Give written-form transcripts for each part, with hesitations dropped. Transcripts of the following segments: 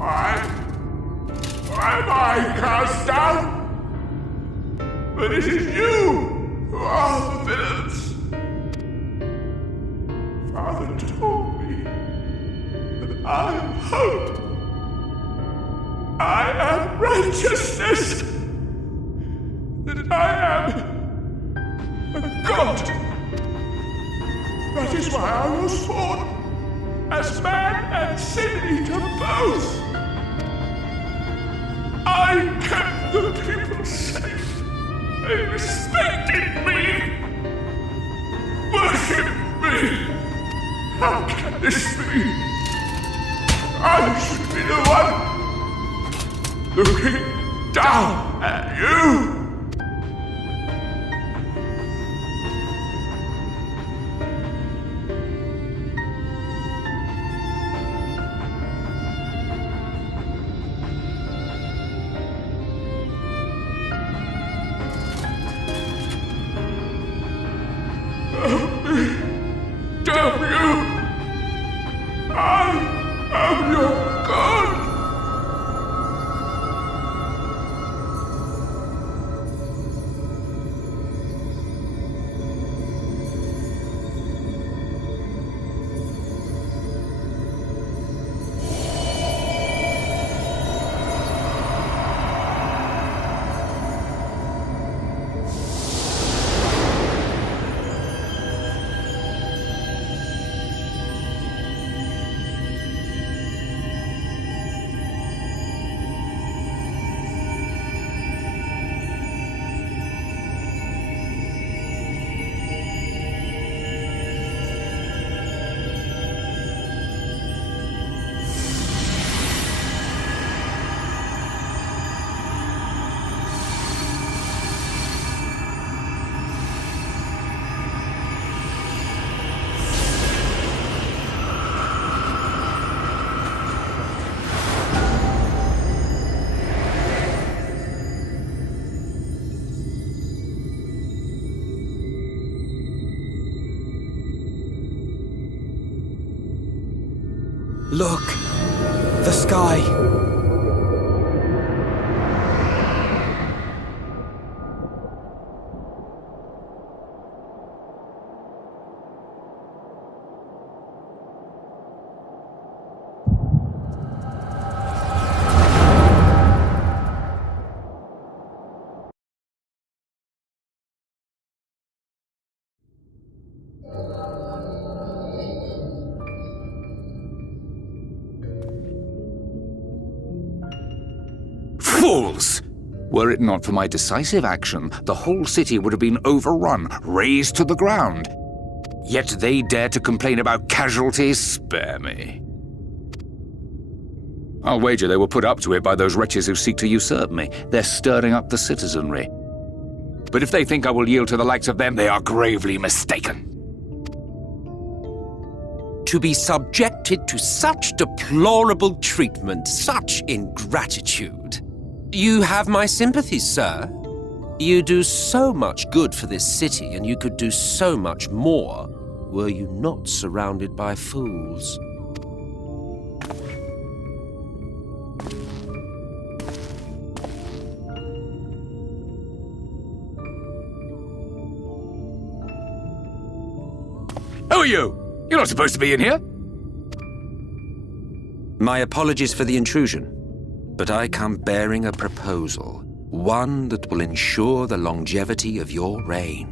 Why am I cast down? But it is you who are the villains. Father told me that I am hope. I am righteousness. That I am a god. That is why I was born, as man and sin eater both. I kept the people safe. They respected me, worshipped me. How can this be? I should be the one looking down at you. Damn you! I am your god! Look! The sky! Fools! Were it not for my decisive action, the whole city would have been overrun, razed to the ground. Yet they dare to complain about casualties? Spare me. I'll wager they were put up to it by those wretches who seek to usurp me. They're stirring up the citizenry. But if they think I will yield to the likes of them, they are gravely mistaken. To be subjected to such deplorable treatment, such ingratitude. You have my sympathies, sir. You do so much good for this city, and you could do so much more were you not surrounded by fools. Who are you? You're not supposed to be in here. My apologies for the intrusion, but I come bearing a proposal, one that will ensure the longevity of your reign.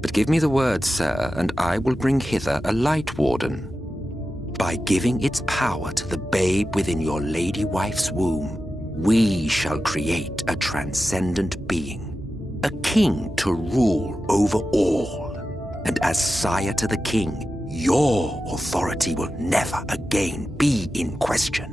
But give me the word, sir, and I will bring hither a light warden. By giving its power to the babe within your lady wife's womb, we shall create a transcendent being. A king to rule over all, and as sire to the king, your authority will never again be in question.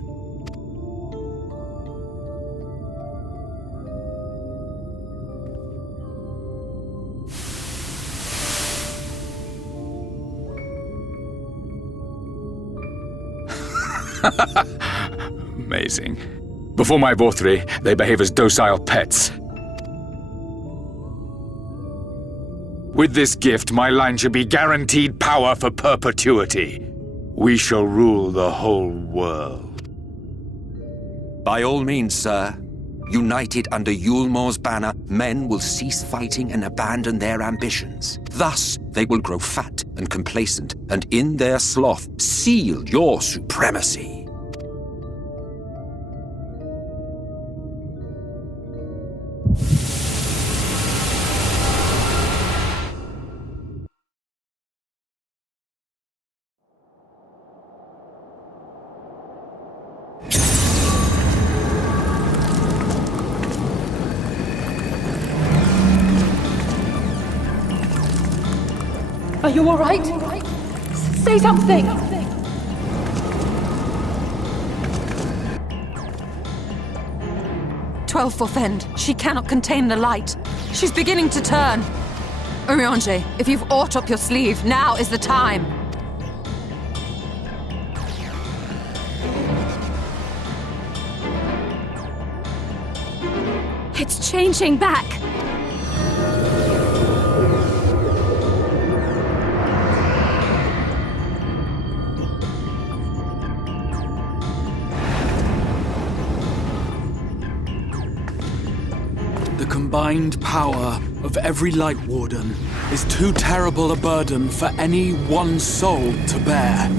Amazing. Before my Vorthri, they behave as docile pets. With this gift, my line should be guaranteed power for perpetuity. We shall rule the whole world. By all means, sir. United under Yulmor's banner, men will cease fighting and abandon their ambitions. Thus, they will grow fat and complacent, and in their sloth, seal your supremacy. Are you all right? Say something! "12 Forfend. She cannot contain the light. She's beginning to turn. Urianger, if you've aught up your sleeve, now is the time." It's changing back! The combined power of every Light Warden is too terrible a burden for any one soul to bear.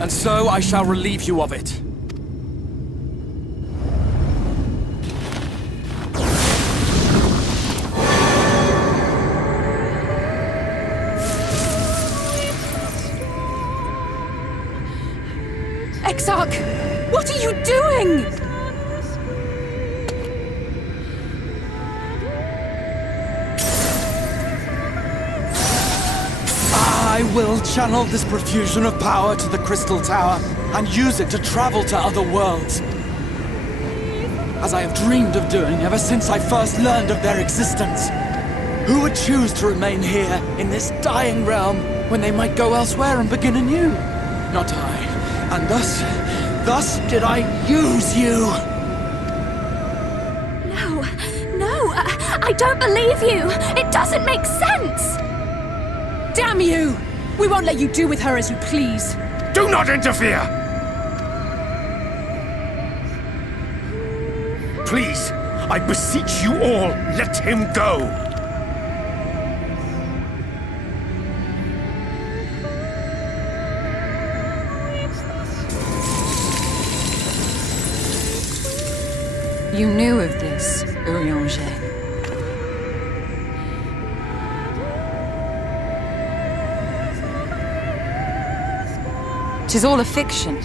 And so I shall relieve you of it. Exarch! What are you doing? I will channel this profusion of power to the Crystal Tower and use it to travel to other worlds. As I have dreamed of doing ever since I first learned of their existence. Who would choose to remain here in this dying realm when they might go elsewhere and begin anew? Not I. And thus did I use you. No, I don't believe you! It doesn't make sense! Damn you! We won't let you do with her as you please. Do not interfere! Please, I beseech you all, let him go! You knew of this, Urianger. "'Tis all a fiction.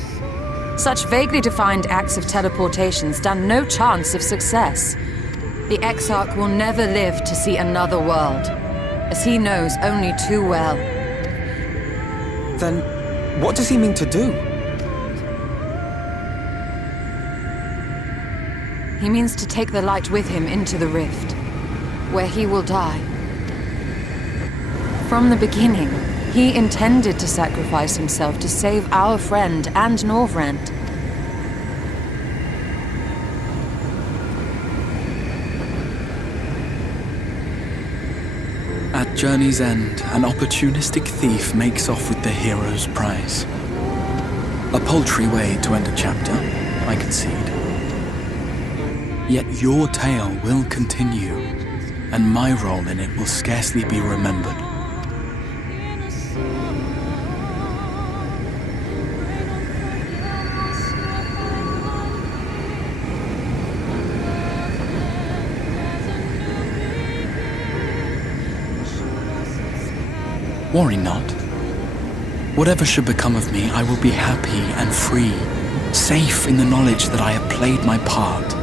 Such vaguely defined acts of teleportation stand no chance of success. The Exarch will never live to see another world, as he knows only too well." Then, what does he mean to do? He means to take the light with him into the rift, where he will die. From the beginning, he intended to sacrifice himself to save our friend and Norvrent. At journey's end, an opportunistic thief makes off with the hero's prize. A paltry way to end a chapter, I concede. Yet your tale will continue, and my role in it will scarcely be remembered. Worry not. Whatever should become of me, I will be happy and free, safe in the knowledge that I have played my part.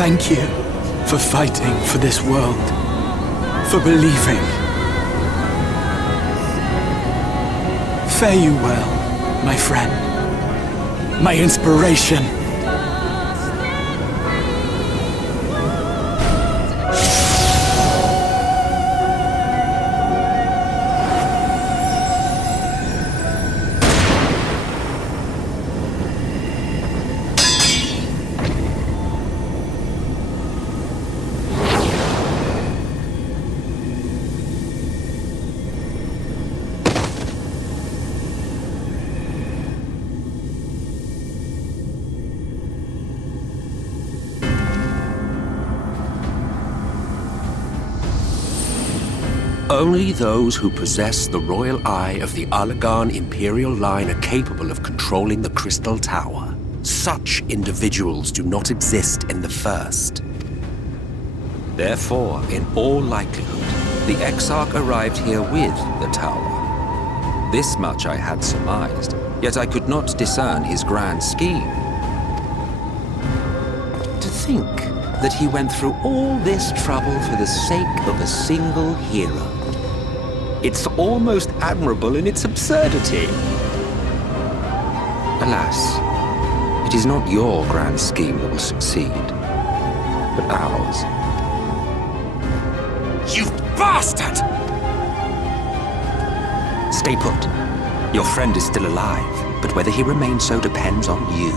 Thank you for fighting for this world, for believing. Fare you well, my friend, my inspiration. Only those who possess the royal eye of the Allagan Imperial line are capable of controlling the Crystal Tower. Such individuals do not exist in the First. Therefore, in all likelihood, the Exarch arrived here with the tower. This much I had surmised, yet I could not discern his grand scheme. To think that he went through all this trouble for the sake of a single hero. It's almost admirable in its absurdity. Alas, it is not your grand scheme that will succeed, but ours. You bastard! Stay put. Your friend is still alive, but whether he remains so depends on you.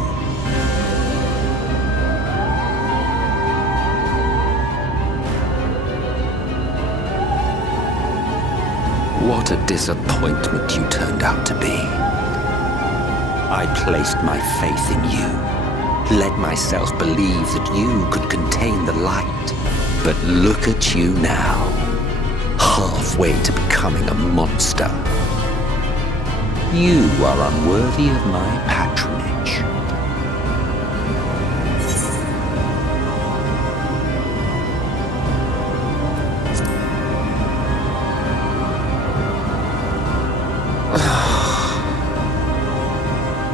What a disappointment you turned out to be. I placed my faith in you, let myself believe that you could contain the light. But look at you now, halfway to becoming a monster. You are unworthy of my patronage.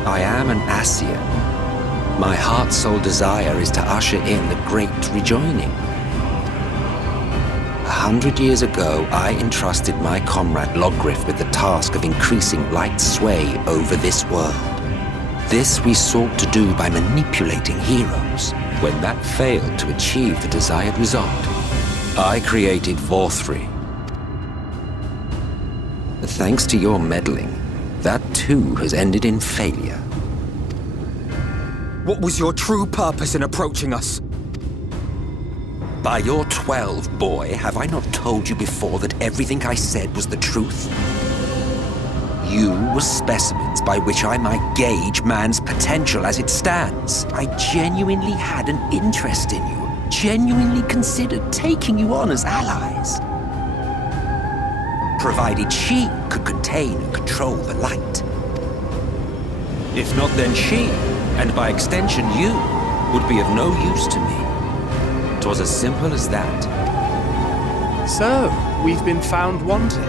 I am an Ascian. My heart's sole desire is to usher in the great rejoining. 100 years ago, I entrusted my comrade Logriff with the task of increasing light's sway over this world. This we sought to do by manipulating heroes. When that failed to achieve the desired result, I created Vorthri. Thanks to your meddling, that too has ended in failure. What was your true purpose in approaching us? By your 12, boy, have I not told you before that everything I said was the truth? You were specimens by which I might gauge man's potential as it stands. I genuinely had an interest in you, genuinely considered taking you on as allies. Provided she could contain and control the light. If not, then she, and by extension you, would be of no use to me. 'Twas as simple as that. So, we've been found wanting.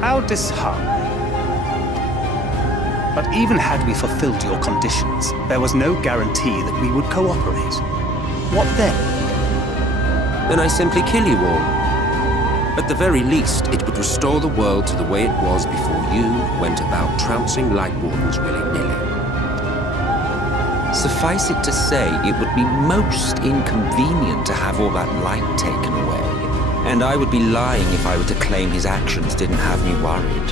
How disheartening. But even had we fulfilled your conditions, there was no guarantee that we would cooperate. What then? Then I simply kill you all. At the very least, it would restore the world to the way it was before you went about trouncing Light Wardens willy-nilly. Suffice it to say, it would be most inconvenient to have all that light taken away. And I would be lying if I were to claim his actions didn't have me worried.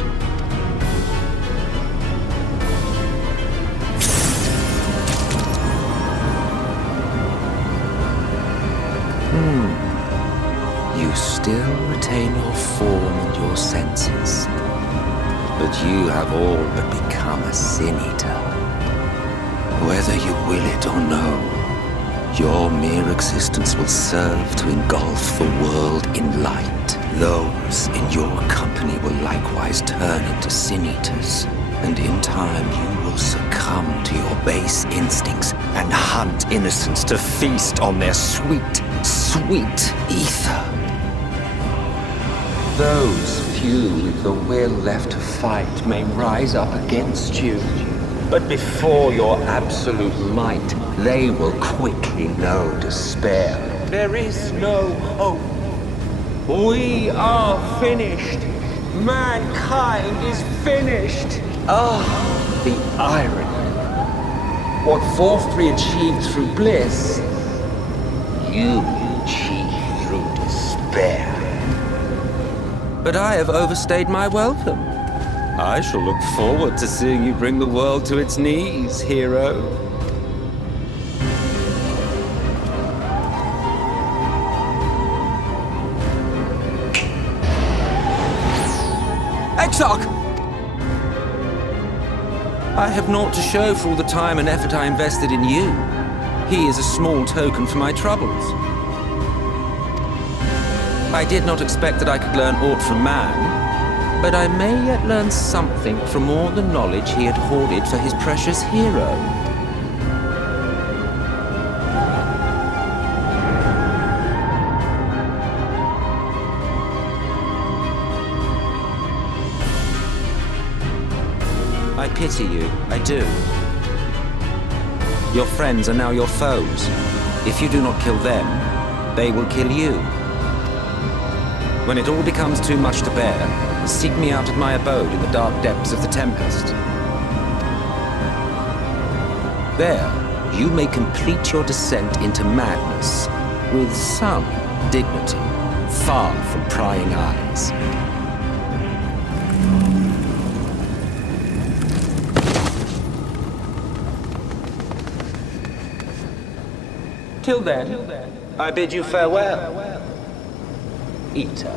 You still retain your form and your senses. But you have all but become a sin-eater. Whether you will it or no, your mere existence will serve to engulf the world in light. Those in your company will likewise turn into sin-eaters, and in time you will succumb to your base instincts and hunt innocents to feast on their sweet, sweet ether. Those few with the will left to fight may rise up against you, But before your absolute might, they will quickly know despair. There is no hope. We are finished. Mankind is finished. Ah, the irony. What Forthree achieved through bliss, you achieved through despair. But I have overstayed my welcome. I shall look forward to seeing you bring the world to its knees, hero. Exarch! I have naught to show for all the time and effort I invested in you. He is a small token for my troubles. I did not expect that I could learn aught from man, but I may yet learn something from all the knowledge he had hoarded for his precious hero. I pity you, I do. Your friends are now your foes. If you do not kill them, they will kill you. When it all becomes too much to bear, seek me out at my abode in the dark depths of the Tempest. There, you may complete your descent into madness with some dignity, far from prying eyes. Till then, I bid you farewell, Eater.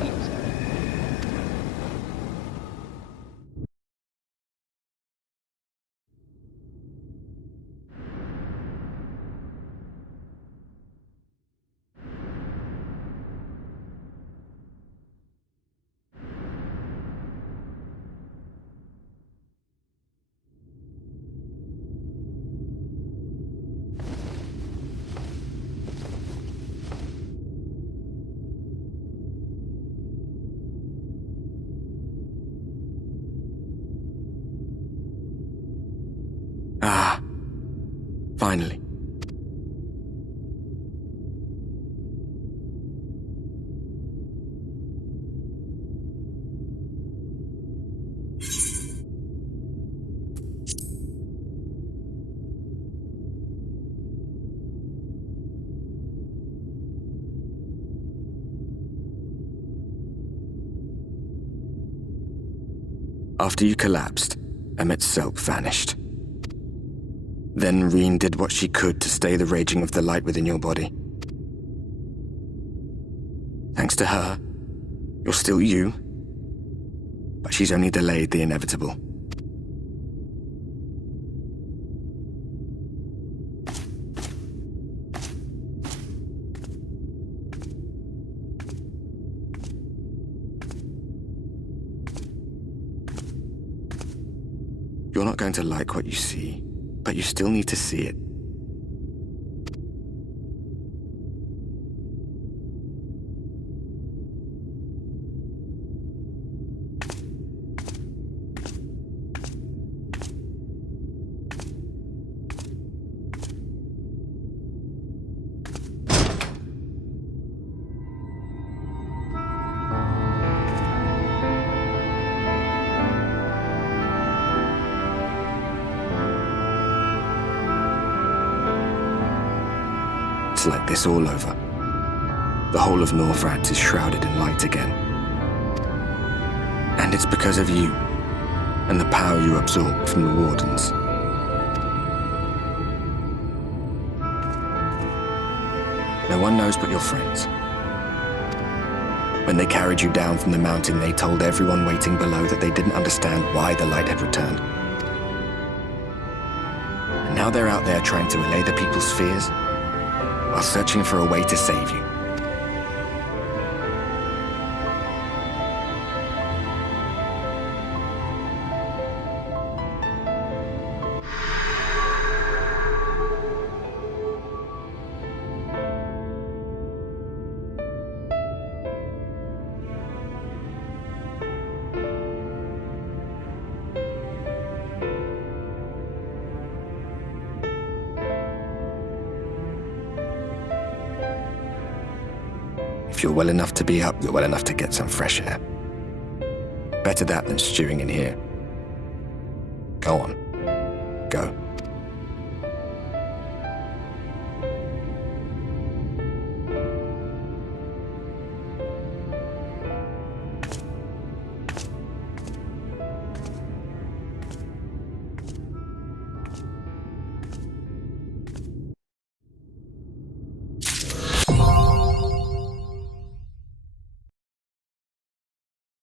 Ah, finally. After you collapsed, Emmet's self vanished. Then Reen did what she could to stay the raging of the light within your body. Thanks to her, you're still you, but she's only delayed the inevitable. You're not going to like what you see, but you still need to see it. It's like this all over. The whole of Northrad is shrouded in light again. And it's because of you, and the power you absorb from the Wardens. No one knows but your friends. When they carried you down from the mountain, they told everyone waiting below that they didn't understand why the light had returned. And now they're out there trying to allay the people's fears, while searching for a way to save you. If you're well enough to be up, you're well enough to get some fresh air. Better that than stewing in here. Go on. Go.